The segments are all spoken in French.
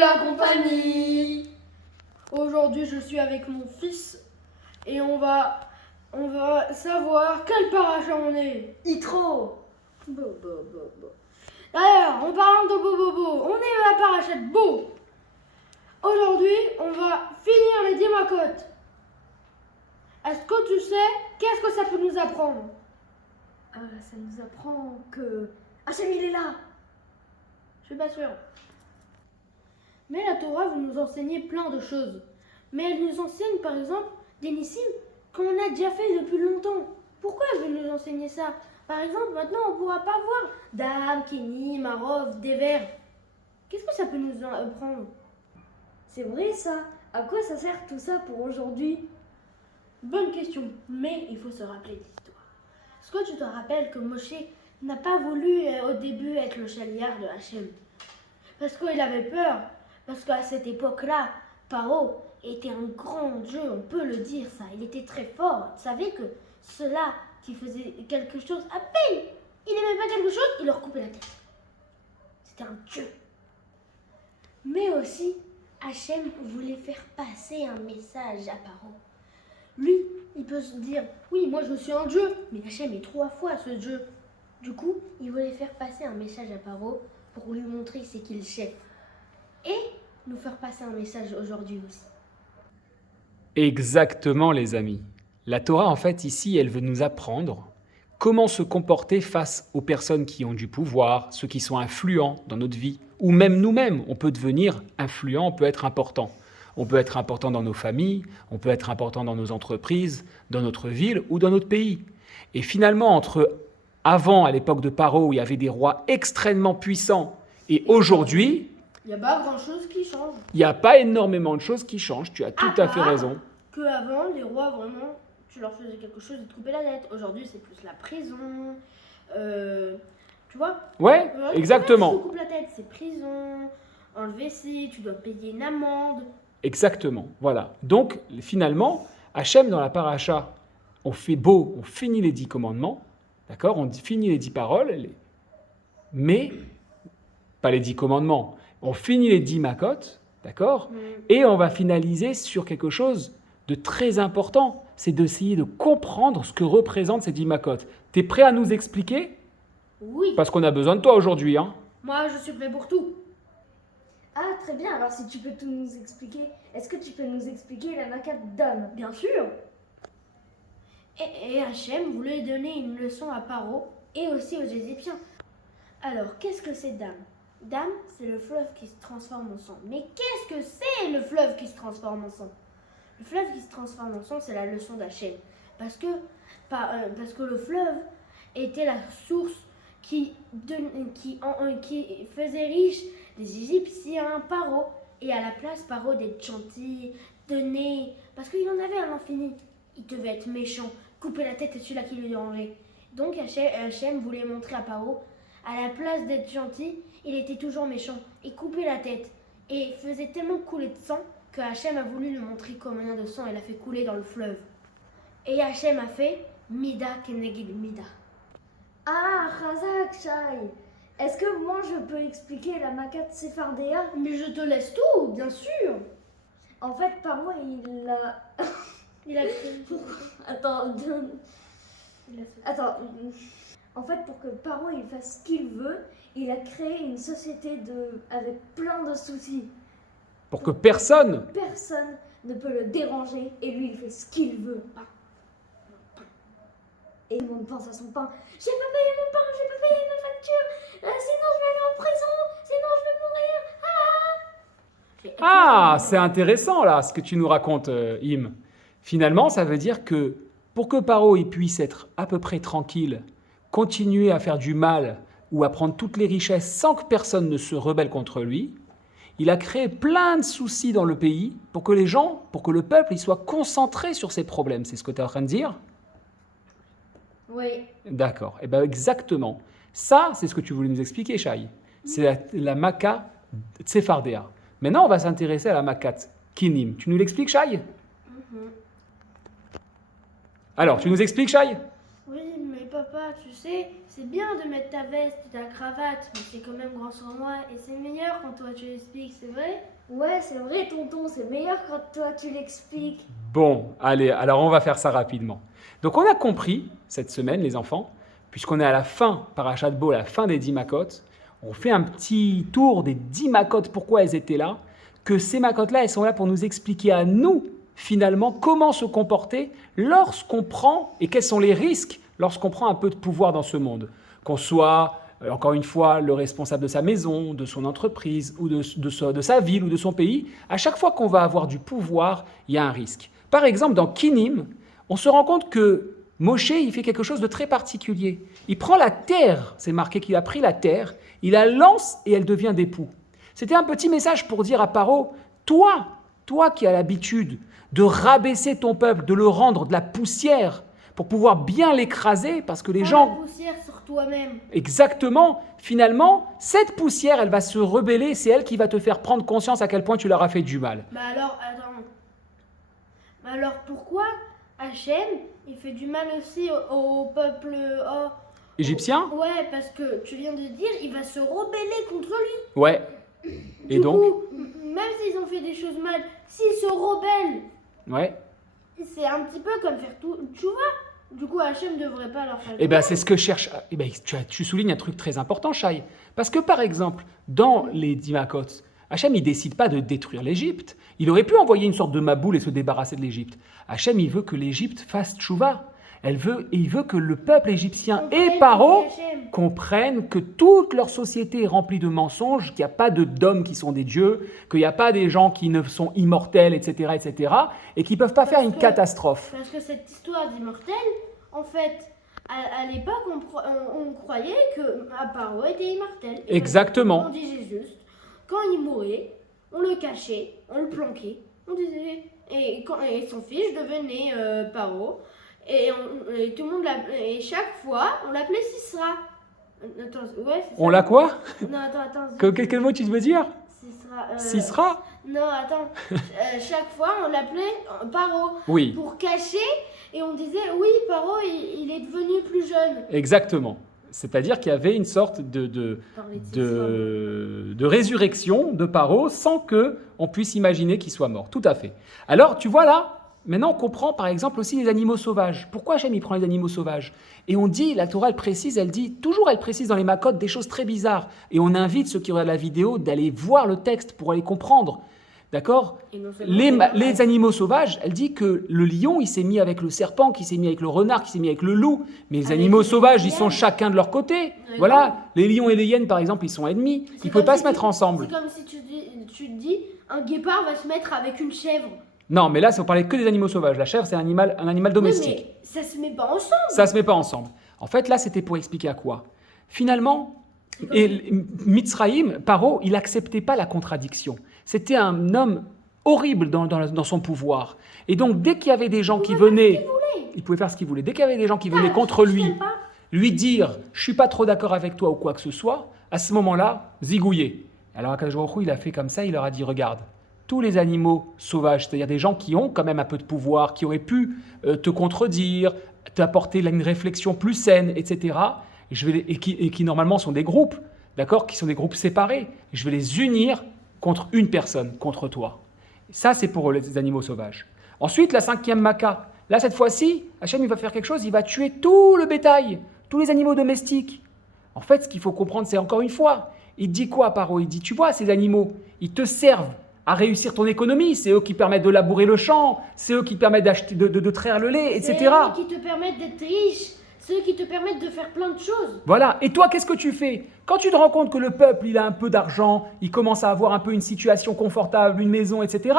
la compagnie. Aujourd'hui, je suis avec mon fils et on va savoir quel paracha on est. Itro. D'ailleurs, en parlant de Bobobo, on est à la paracha de Bo. Aujourd'hui, on va finir les 10 macotes. Est-ce que tu sais qu'est-ce que ça peut nous apprendre? Ça nous apprend que Hachem il est là. Je suis pas sûre. Mais la Torah veut nous enseigner plein de choses. Mais elle nous enseigne par exemple des nissim qu'on a déjà fait depuis longtemps. Pourquoi elle veut nous enseigner ça? Par exemple, maintenant on ne pourra pas voir Dam, Kenny, Marov, Dever. Qu'est-ce que ça peut nous apprendre? C'est vrai ça. À quoi ça sert tout ça pour aujourd'hui? Bonne question, mais il faut se rappeler de l'histoire. Est-ce que tu te rappelles que Moshe n'a pas voulu au début être le chaliard de Hachem? Parce qu'il avait peur. Parce qu'à cette époque-là, Paro était un grand dieu, on peut le dire ça. Il était très fort. Tu savais que ceux-là qui faisaient quelque chose, à peine il n'aimait pas quelque chose, il leur coupait la tête. C'était un dieu. Mais aussi, Hachem voulait faire passer un message à Paro. Lui, il peut se dire, oui, moi je suis un dieu, mais Hachem est 3 fois ce dieu. Du coup, il voulait faire passer un message à Paro pour lui montrer c'est qui le chef. Et nous faire passer un message aujourd'hui aussi. Exactement, les amis. La Torah, en fait, ici, elle veut nous apprendre comment se comporter face aux personnes qui ont du pouvoir, ceux qui sont influents dans notre vie, ou même nous-mêmes. On peut devenir influent, on peut être important. On peut être important dans nos familles, on peut être important dans nos entreprises, dans notre ville ou dans notre pays. Et finalement, entre avant, à l'époque de Paro, où il y avait des rois extrêmement puissants, et aujourd'hui, il n'y a pas grand-chose qui change. il n'y a pas énormément de choses qui changent. Tu as tout à fait raison. Qu'avant, les rois, vraiment, tu leur faisais quelque chose, ils te coupaient la tête. Aujourd'hui, c'est plus la prison. Tu vois? Ouais, exactement. Tu te coupes la tête, c'est prison, enlever si, tu dois payer une amende. Exactement, voilà. Donc, finalement, Hachem, dans la paracha, on fait beau, on finit les 10 commandements, d'accord? On finit les 10 paroles, mais pas les 10 commandements. On finit les 10 macotes, d'accord? Et on va finaliser sur quelque chose de très important, c'est d'essayer de comprendre ce que représentent ces 10 macotes. T'es prêt à nous expliquer? Oui. Parce qu'on a besoin de toi aujourd'hui, hein? Moi, je suis prêt pour tout. Ah, très bien. Alors, si tu peux tout nous expliquer, est-ce que tu peux nous expliquer la maquette d'homme? Bien sûr. Et Hachem voulait donner une leçon à Paro et aussi aux Égyptiens. Alors, qu'est-ce que c'est Dam? Dam, c'est le fleuve qui se transforme en sang. Mais qu'est-ce que c'est le fleuve qui se transforme en sang? Le fleuve qui se transforme en sang, c'est la leçon d'Hachem. Parce que le fleuve était la source qui faisait riche les Égyptiens, Paro, et à la place, Paro d'être gentil, donner, parce qu'il en avait à l'infini. Il devait être méchant, couper la tête à celui-là qui lui dérangeait. Donc Hachem voulait montrer à Paro, à la place d'être gentil, il était toujours méchant, et coupait la tête, et faisait tellement couler de sang, que Hachem a voulu lui montrer combien de sang elle a fait couler dans le fleuve. Et Hachem a fait Mida Kenegid Mida. Ah, Razak, Shai. Est-ce que moi je peux expliquer la maquette Sephardéa? Mais je te laisse tout, bien sûr. En fait, par moi, il a... Il a créé... Attends. En fait, pour que Paro il fasse ce qu'il veut, il a créé une société avec plein de soucis. Pour que personne ne peut le déranger et lui il fait ce qu'il veut. Et tout le monde pense à son pain. J'ai pas payé mon pain, j'ai pas payé ma facture, sinon je vais aller en prison, sinon je vais mourir. Ah, c'est intéressant là ce que tu nous racontes, Im. Finalement, ça veut dire que pour que Paro il puisse être à peu près tranquille, continuer à faire du mal ou à prendre toutes les richesses sans que personne ne se rebelle contre lui, il a créé plein de soucis dans le pays pour que les gens, pour que le peuple, il soit concentré sur ses problèmes. C'est ce que tu es en train de dire? Oui. D'accord. Et bien exactement. Ça, c'est ce que tu voulais nous expliquer, Shai. C'est la Maka Tsefardéa. Maintenant, on va s'intéresser à la Makat Kinim. Tu nous l'expliques, Shai? Alors, tu nous expliques, Shai? Oui, mais papa, tu sais, c'est bien de mettre ta veste et ta cravate, mais c'est quand même grand sur moi et c'est meilleur quand toi tu expliques, c'est vrai? Ouais, c'est vrai, tonton, c'est meilleur quand toi tu l'expliques. Bon, allez, alors on va faire ça rapidement. Donc on a compris, cette semaine, les enfants, puisqu'on est à la fin, parachat Bo, à la fin des 10 macotes, on fait un petit tour des 10 macotes, pourquoi elles étaient là, que ces macotes-là, elles sont là pour nous expliquer à nous, finalement, comment se comporter lorsqu'on prend, et quels sont les risques lorsqu'on prend un peu de pouvoir dans ce monde. Qu'on soit, encore une fois, le responsable de sa maison, de son entreprise, ou de sa ville, ou de son pays, à chaque fois qu'on va avoir du pouvoir, il y a un risque. Par exemple, dans Kinim, on se rend compte que Moshe, il fait quelque chose de très particulier. Il prend la terre, c'est marqué qu'il a pris la terre, il la lance et elle devient des poux. C'était un petit message pour dire à Paro, toi qui as l'habitude de rabaisser ton peuple, de le rendre de la poussière pour pouvoir bien l'écraser, parce que les Prends gens... la poussière sur toi-même. Exactement, finalement, cette poussière, elle va se rebeller, c'est elle qui va te faire prendre conscience à quel point tu leur as fait du mal. Bah alors, attends. Bah alors pourquoi Hachem, il fait du mal aussi au peuple Égyptien? Ouais, parce que tu viens de dire, il va se rebeller contre lui. Ouais. Et Du donc? coup, même s'ils ont fait des choses mal, s'ils se rebellent, Ouais. c'est un petit peu comme faire tout, tu vois. Du coup, Hachem ne devrait pas leur faire Eh bien, c'est ce que cherche. Eh ben, tu soulignes un truc très important, Shai. Parce que, par exemple, dans les 10 macotes, Hachem, il ne décide pas de détruire l'Égypte. Il aurait pu envoyer une sorte de maboule et se débarrasser de l'Égypte. Hachem, il veut que l'Égypte fasse tchouva. Il veut que le peuple égyptien et Paro comprennent que toute leur société est remplie de mensonges, qu'il n'y a pas d'hommes qui sont des dieux, qu'il n'y a pas des gens qui ne sont immortels, etc., et qui ne peuvent pas faire une catastrophe. Parce que cette histoire d'immortel, en fait, à l'époque, on croyait que Paro était immortel. Et Exactement. on disait juste, quand il mourait, on le cachait, on le planquait, on disait, et son fils devenait Paro. Et tout le monde et chaque fois, on l'appelait Sisra. Attends, ouais, c'est ça. On l'a quoi? Non, attends. Quel mot tu veux dire? Sisra. Sisra? Non, attends. Chaque fois, on l'appelait Paro. Oui. Pour cacher, et on disait, oui, Paro, il est devenu plus jeune. Exactement. C'est-à-dire qu'il y avait une sorte de résurrection de Paro sans qu'on puisse imaginer qu'il soit mort. Tout à fait. Alors, tu vois là, maintenant on comprend par exemple aussi les animaux sauvages. Pourquoi Hachem il prend les animaux sauvages? Et on dit, la Torah elle précise dans les macotes des choses très bizarres. Et on invite ceux qui regardent la vidéo d'aller voir le texte pour aller comprendre. D'accord? Les animaux sauvages, elle dit que le lion, il s'est mis avec le serpent, qui s'est mis avec le renard, qui s'est mis avec le loup. Mais les animaux sauvages, ils sont chacun de leur côté. Voilà, les lions et les hyènes, par exemple, ils sont ennemis. Ils ne peuvent pas se mettre ensemble. C'est comme si tu te dis, un guépard va se mettre avec une chèvre. Non, mais là, on parlait que des animaux sauvages. La chèvre, c'est un animal domestique. Oui, mais ça se met pas ensemble. Ça se met pas ensemble. En fait, là, c'était pour expliquer à quoi. Finalement, Mitzraïm, Paro, il n'acceptait pas la contradiction. C'était un homme horrible dans son pouvoir. Et donc, dès qu'il y avait des gens qui venaient... Il pouvait faire ce qu'il voulait. Dès qu'il y avait des gens qui venaient contre lui dire « je suis pas trop d'accord avec toi » ou quoi que ce soit, à ce moment-là, zigouillé. Alors, Akadosh Baruch Hu, il a fait comme ça, il leur a dit « regarde, tous les animaux sauvages, c'est-à-dire des gens qui ont quand même un peu de pouvoir, qui auraient pu te contredire, t'apporter une réflexion plus saine, etc., et qui normalement sont des groupes, d'accord, qui sont des groupes séparés, je vais les unir contre une personne, contre toi. Ça, c'est pour les animaux sauvages. Ensuite, la 5e Maka. Là, cette fois-ci, Hachem, il va faire quelque chose, il va tuer tout le bétail, tous les animaux domestiques. En fait, ce qu'il faut comprendre, c'est encore une fois, il dit quoi, Paro? Il dit, tu vois, ces animaux, ils te servent à réussir ton économie, c'est eux qui permettent de labourer le champ, c'est eux qui permettent d'acheter, de traire le lait, etc. C'est eux qui te permettent d'être riche, c'est eux qui te permettent de faire plein de choses. Voilà, et toi, qu'est-ce que tu fais? Quand tu te rends compte que le peuple, il a un peu d'argent, il commence à avoir un peu une situation confortable, une maison, etc.,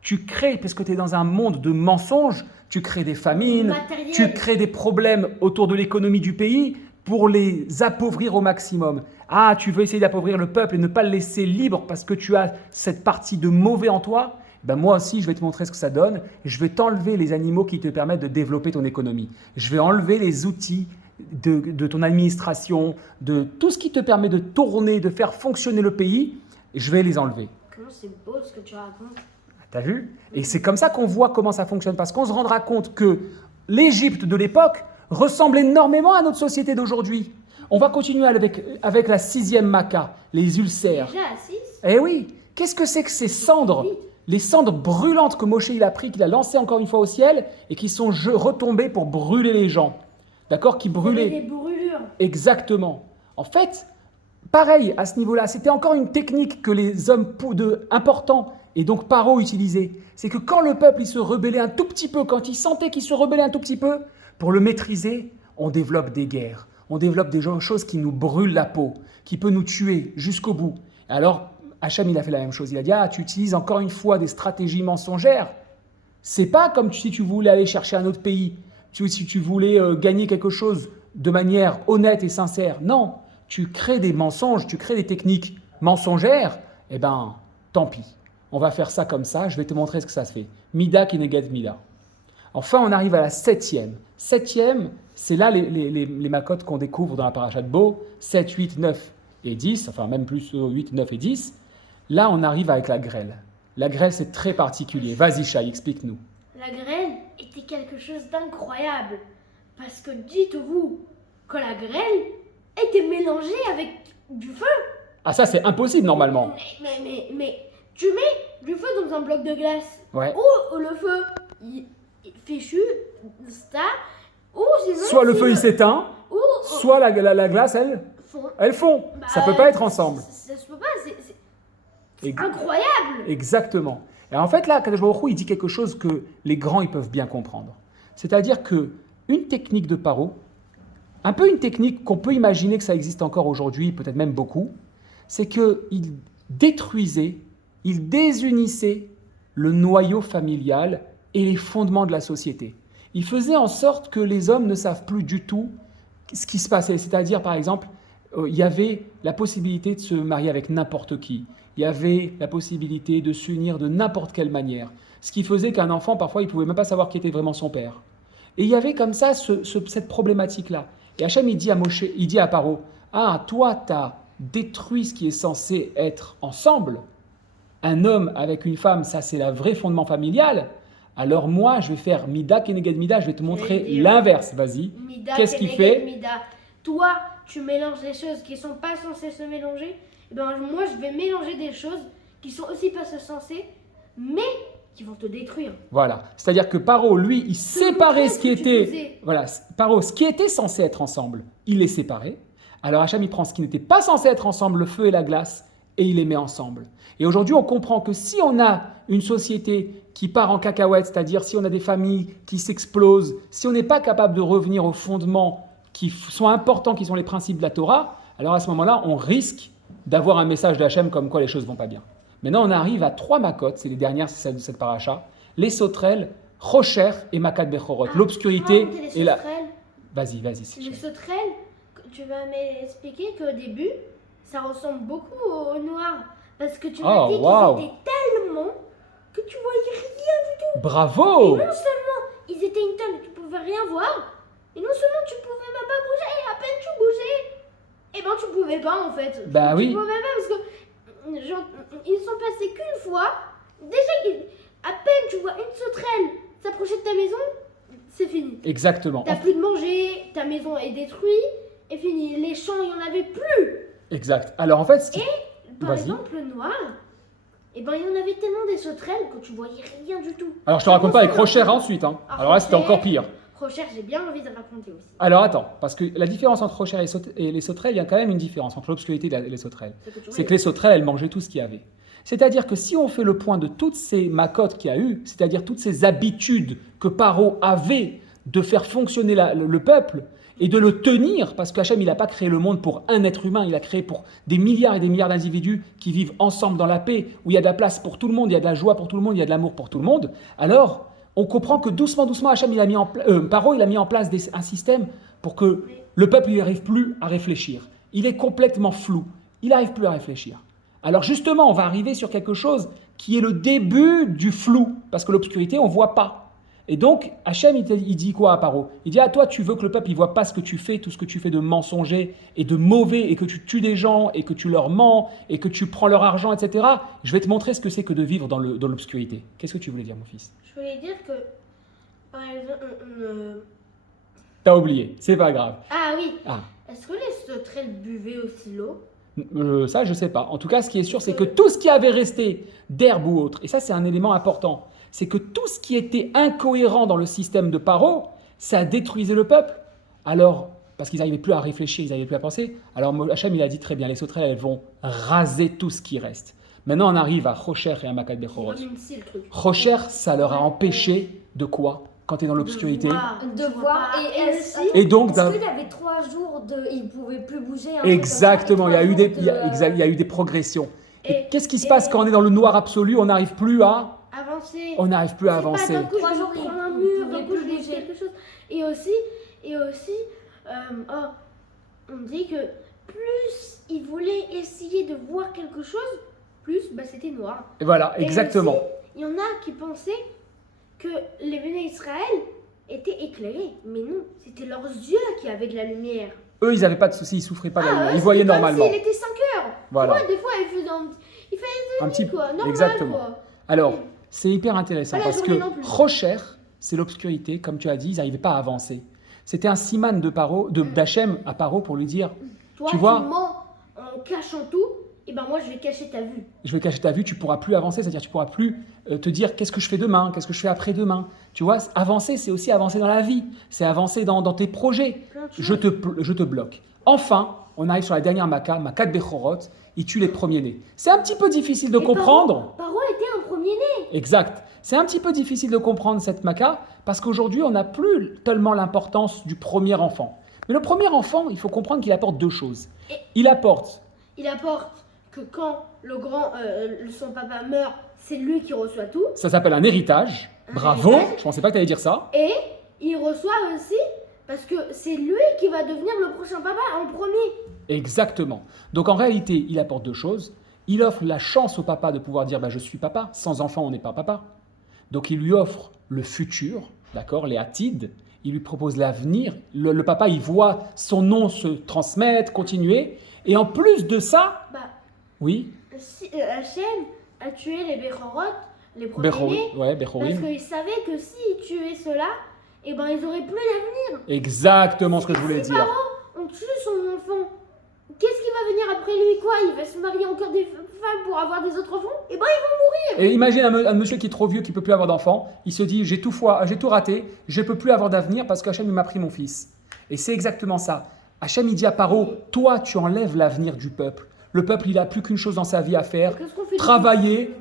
tu crées, parce que tu es dans un monde de mensonges, tu crées des famines, tu crées des problèmes autour de l'économie du pays pour les appauvrir au maximum. Ah, tu veux essayer d'appauvrir le peuple et ne pas le laisser libre parce que tu as cette partie de mauvais en toi? Ben moi aussi, je vais te montrer ce que ça donne. Je vais t'enlever les animaux qui te permettent de développer ton économie. Je vais enlever les outils de ton administration, de tout ce qui te permet de tourner, de faire fonctionner le pays. Je vais les enlever. Comment c'est beau ce que tu racontes. T'as vu? Et c'est comme ça qu'on voit comment ça fonctionne. Parce qu'on se rendra compte que l'Égypte de l'époque ressemble énormément à notre société d'aujourd'hui. On va continuer avec la 6e Maka, les ulcères. Déjà à 6. Eh oui, qu'est-ce que c'est que ces cendres? Les cendres brûlantes que Moshe il a pris, qu'il a lancées encore une fois au ciel et qui sont retombées pour brûler les gens. D'accord? Qui brûlaient. Des brûlures. Exactement. En fait, pareil à ce niveau-là, c'était encore une technique que les hommes importants et donc Paro utilisaient. C'est que quand le peuple il se rebellait un tout petit peu, quand il sentait qu'il se rebellait un tout petit peu, pour le maîtriser, on développe des guerres. On développe des choses qui nous brûlent la peau, qui peut nous tuer jusqu'au bout. Alors, Hacham, il a fait la même chose. Il a dit, tu utilises encore une fois des stratégies mensongères. C'est pas comme si tu voulais aller chercher un autre pays, si tu voulais gagner quelque chose de manière honnête et sincère. Non, tu crées des mensonges, tu crées des techniques mensongères. Eh ben, tant pis. On va faire ça comme ça, je vais te montrer ce que ça se fait. Mida qui négative Mida. Enfin, on arrive à la 7e. 7e, c'est là les makotes qu'on découvre dans la paracha de Bo, 7, 8, 9 et 10, enfin même plus 8, 9 et 10. Là, on arrive avec la grêle. La grêle, c'est très particulier. Vas-y, Shai, explique-nous. La grêle était quelque chose d'incroyable. Parce que dites-vous que la grêle était mélangée avec du feu. Ah, ça, c'est impossible normalement. Mais tu mets du feu dans un bloc de glace. Ouais. Ou le feu il fichu, ça. Ou sinon. Soit le feu, il s'éteint, Ou. soit la glace, elle fond. Ça peut pas être ensemble. Ça se peut pas, c'est Ex- incroyable. Exactement. Et en fait, là, Kadosh Baruch Hu, il dit quelque chose que les grands, ils peuvent bien comprendre. C'est-à-dire que une technique de Paro, un peu une technique qu'on peut imaginer que ça existe encore aujourd'hui, peut-être même beaucoup, c'est qu'il détruisait, il désunissait le noyau familial et les fondements de la société. Il faisait en sorte que les hommes ne savent plus du tout ce qui se passait. C'est-à-dire, par exemple, il y avait la possibilité de se marier avec n'importe qui. Il y avait la possibilité de s'unir de n'importe quelle manière. Ce qui faisait qu'un enfant, parfois, il ne pouvait même pas savoir qui était vraiment son père. Et il y avait comme ça cette problématique-là. Et Hachem, il dit à Moshe, il dit à Paro, toi, tu as détruit ce qui est censé être ensemble. Un homme avec une femme, ça, c'est le vrai fondement familial. Alors moi, je vais faire Mida Keneged Mida, je vais te montrer l'inverse. Vas-y. Qu'est-ce qu'il fait? Mida. Toi, tu mélanges des choses qui ne sont pas censées se mélanger. Et ben moi, je vais mélanger des choses qui sont aussi pas censées, mais qui vont te détruire. Voilà. C'est-à-dire que Paro, lui, il séparait ce qui était. Voilà. Paro, ce qui était censé être ensemble, il les séparait. Alors Hacham, il prend ce qui n'était pas censé être ensemble, le feu et la glace, et il les met ensemble. Et aujourd'hui, on comprend que si on a une société qui part en cacahuète, c'est-à-dire si on a des familles qui s'explosent, si on n'est pas capable de revenir aux fondements qui sont importants, qui sont les principes de la Torah, alors à ce moment-là, on risque d'avoir un message d'Hachem comme quoi les choses ne vont pas bien. Maintenant, on arrive à 3 makot, c'est les dernières, c'est celle de cette paracha, les sauterelles, Rocher et Makat Bechorot, l'obscurité et la... Vas-y. Les sauterelles, tu vas m'expliquer qu'au début, ça ressemble beaucoup au noir. Parce que tu m'as dit qu'ils étaient tellement que tu voyais rien du tout. Bravo! Et non seulement ils étaient une tonne, tu pouvais rien voir, et non seulement tu pouvais même pas bouger, et à peine tu bougeais, et ben tu pouvais pas en fait. Bah oui. Tu pouvais pas parce que genre, ils sont passés qu'une fois. Déjà, à peine tu vois une sauterelle s'approcher de ta maison, c'est fini. Exactement. T'as plus de manger, ta maison est détruite, et fini. Les champs, il n'y en avait plus. Exact. Alors en fait, Par exemple, le noir, il y en avait tellement des sauterelles que tu voyais rien du tout. Alors je te raconte pas avec Rocher ensuite. Alors là, c'était encore pire. Rocher, j'ai bien envie de raconter aussi. Alors attends, parce que la différence entre Rocher et les sauterelles, il y a quand même une différence entre l'obscurité et les sauterelles. C'est que les sauterelles, elles mangeaient tout ce qu'il y avait. C'est-à-dire que si on fait le point de toutes ces macotes qu'il y a eu, c'est-à-dire toutes ces habitudes que Paro avait de faire fonctionner le peuple et de le tenir, parce qu'Hachem, il n'a pas créé le monde pour un être humain, il a créé pour des milliards et des milliards d'individus qui vivent ensemble dans la paix, où il y a de la place pour tout le monde, il y a de la joie pour tout le monde, il y a de l'amour pour tout le monde. Alors, on comprend que doucement, Hachem, Paro, il a mis en place un système pour que le peuple n'arrive plus à réfléchir. Il est complètement flou, il n'arrive plus à réfléchir. Alors justement, on va arriver sur quelque chose qui est le début du flou, parce que l'obscurité, on ne voit pas. Et donc, Hachem, il dit quoi à Paro? Il dit, toi, tu veux que le peuple ne voit pas ce que tu fais, tout ce que tu fais de mensonger et de mauvais, et que tu tues des gens, et que tu leur mens, et que tu prends leur argent, etc. Je vais te montrer ce que c'est que de vivre dans l'obscurité. Qu'est-ce que tu voulais dire, mon fils? Je voulais dire que, par exemple, T'as oublié, c'est pas grave. Ah oui. Ah. Est-ce que les sauterelles buvaient aussi l'eau? Ça, je sais pas. En tout cas, ce qui est sûr, c'est que tout ce qui avait resté d'herbe ou autre, et ça, c'est un élément important, c'est que tout ce qui était incohérent dans le système de Paro, ça détruisait le peuple. Alors, parce qu'ils n'arrivaient plus à réfléchir, ils n'arrivaient plus à penser. Alors, Hachem, il a dit très bien, les sauterelles, elles vont raser tout ce qui reste. Maintenant, on arrive à Rocher et à Makat Bechorot. Comme une scie, le truc. Rocher, ça leur a empêché de quoi quand tu es dans l'obscurité? De Tu vois voir. pas. Et aussi, Et donc, est-ce qu'il y avait 3 jours de. Il ne pouvait plus bouger. un truc comme ça, exactement, il y a et eu 3 des, jours de, il y a eu des progressions. Et Et- qu'est-ce qui se passe quand on est dans le noir absolu? On n'arrive plus à Avancer. on n'arrive plus à C'est pas avancer. d'un coup, je 3 vais jours, prendre il un mur, pouvait d'un coup, plus je vais bouger. quelque chose. Et aussi, on dit que plus ils voulaient essayer de voir quelque chose, plus c'était noir. Et voilà, Et exactement. aussi, il y en a qui pensaient que les Béné Israël étaient éclairés. Mais non, c'était leurs yeux qui avaient de la lumière. Eux, ils n'avaient pas de soucis, ils souffraient pas de la lumière, ouais, ils voyaient c'était comme normalement. s'il était 5 heures. Voilà. Ouais, des fois, il faisait Un petit quoi, normal exactement. quoi. Alors, c'est hyper intéressant Pas la parce que journée non plus. Rocher, c'est l'obscurité, comme tu as dit, ils n'arrivaient pas à avancer. C'était un siman d'Hachem à Paro pour lui dire Toi, Tu vois mens en cachant tout, et ben moi, je vais cacher ta vue. je vais cacher ta vue, tu pourras plus avancer, c'est-à-dire tu pourras plus te dire qu'est-ce que je fais demain, qu'est-ce que je fais après-demain. Tu vois, avancer, c'est aussi avancer dans la vie, c'est avancer dans tes projets. Plein de choses. Je te bloque. Enfin, on arrive sur la dernière Makat Bechorot, il tue les premiers-nés. C'est un petit peu difficile de Et comprendre. Paro était un premier-né. Exact. C'est un petit peu difficile de comprendre cette Maca parce qu'aujourd'hui, on n'a plus tellement l'importance du premier enfant. Mais le premier enfant, il faut comprendre qu'il apporte 2 choses. Il apporte, Il apporte que quand son papa meurt, c'est lui qui reçoit tout. ça s'appelle un héritage. Un Bravo, héritage. je pensais pas que tu allais dire ça. Et il reçoit aussi parce que c'est lui qui va devenir le prochain papa en premier. Exactement. Donc en réalité, il apporte 2 choses. Il offre la chance au papa de pouvoir dire je suis papa. Sans enfant, on n'est pas papa. Donc il lui offre le futur, d'accord, les hatides. Il lui propose l'avenir. Le papa, il voit son nom se transmettre, continuer. Et en plus de ça, Bah, oui, si, Hachem a tué les Bechorot, les Bechorim, premiers-nés, ouais, parce Bechorim. qu'il savait que s'ils tuaient cela, et ben ils auraient plus d'avenir. Exactement ce que je voulais Si dire. on tue son enfant, qu'est-ce qui va venir après lui? Quoi? Il va se marier encore des femmes pour avoir des autres enfants? Et ben Et imagine un monsieur qui est trop vieux, qui ne peut plus avoir d'enfant. Il se dit, j'ai tout raté, je ne peux plus avoir d'avenir parce qu'Hachem il m'a pris mon fils. Et c'est exactement ça. Hachem il dit à Paro, toi tu enlèves l'avenir du peuple. Le peuple il n'a plus qu'une chose dans sa vie à faire, qu'est-ce qu'on fait? travailler,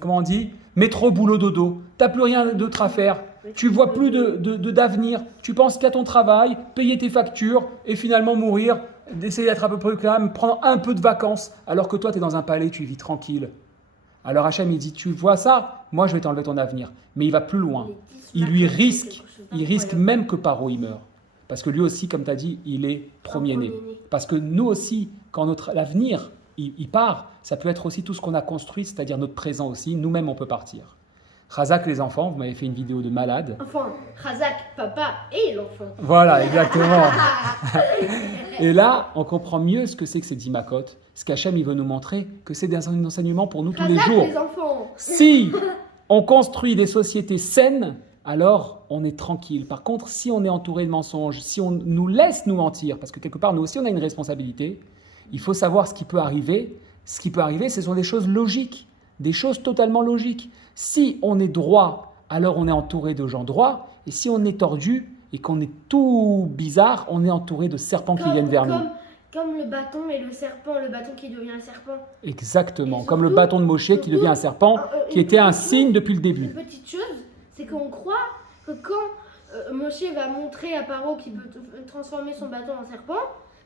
comment on dit, métro, boulot, dodo. Tu n'as plus rien d'autre à faire. Tu vois plus d'avenir. Tu penses qu'à ton travail, payer tes factures et finalement mourir, d'essayer d'être un peu plus calme, prendre un peu de vacances, alors que toi tu es dans un palais, tu vis tranquille. Alors Hachem il dit, tu vois ça, moi je vais t'enlever ton avenir. Mais il va plus loin. Il lui risque, même que Paro il meurt. Parce que lui aussi, comme tu as dit, il est premier-né. Parce que nous aussi, quand l'avenir il part, ça peut être aussi tout ce qu'on a construit, c'est-à-dire notre présent aussi. Nous-mêmes, on peut partir. Razak, les enfants, vous m'avez fait une vidéo de malade. Enfin, Razak, papa et l'enfant. Voilà, exactement. Et là, on comprend mieux ce que c'est que ces 10 makot. Ce qu'Hachem il veut nous montrer, que c'est des enseignements pour nous tous les Razak, jours. les enfants. Si on construit des sociétés saines, alors on est tranquille. Par contre, si on est entouré de mensonges, si on nous laisse nous mentir, parce que quelque part, nous aussi, on a une responsabilité, il faut savoir ce qui peut arriver. Ce qui peut arriver, ce sont des choses logiques, des choses totalement logiques. Si on est droit, alors on est entouré de gens droits, et si on est tordu et qu'on est tout bizarre, on est entouré de serpents qui viennent vers nous. Comme le bâton et le bâton qui devient un serpent. Exactement, Et comme le surtout- bâton de Moshe qui devient un serpent, qui était un signe depuis le début. Une petite chose, c'est qu'on croit que quand Moshe va montrer à Paro qu'il peut transformer son bâton en serpent,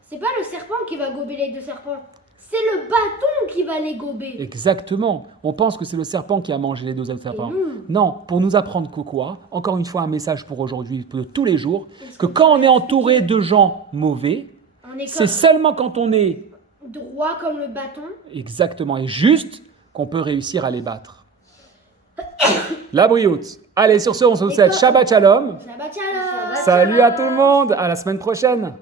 c'est pas le serpent qui va gober les 2 serpents, c'est le bâton qui va les gober. Exactement. On pense que c'est le serpent qui a mangé les 2 autres serpents. Et Non, pour nous apprendre que quoi? Encore une fois, un message pour aujourd'hui, de tous les jours, Est-ce que quand on est entouré de gens mauvais, on est c'est comme seulement quand on est droit comme le bâton. exactement et juste qu'on peut réussir à les battre. La brioute. Allez, sur ce, on se souhaite Shabbat Shalom. Shabbat shalom. Salut à tout le monde. À la semaine prochaine.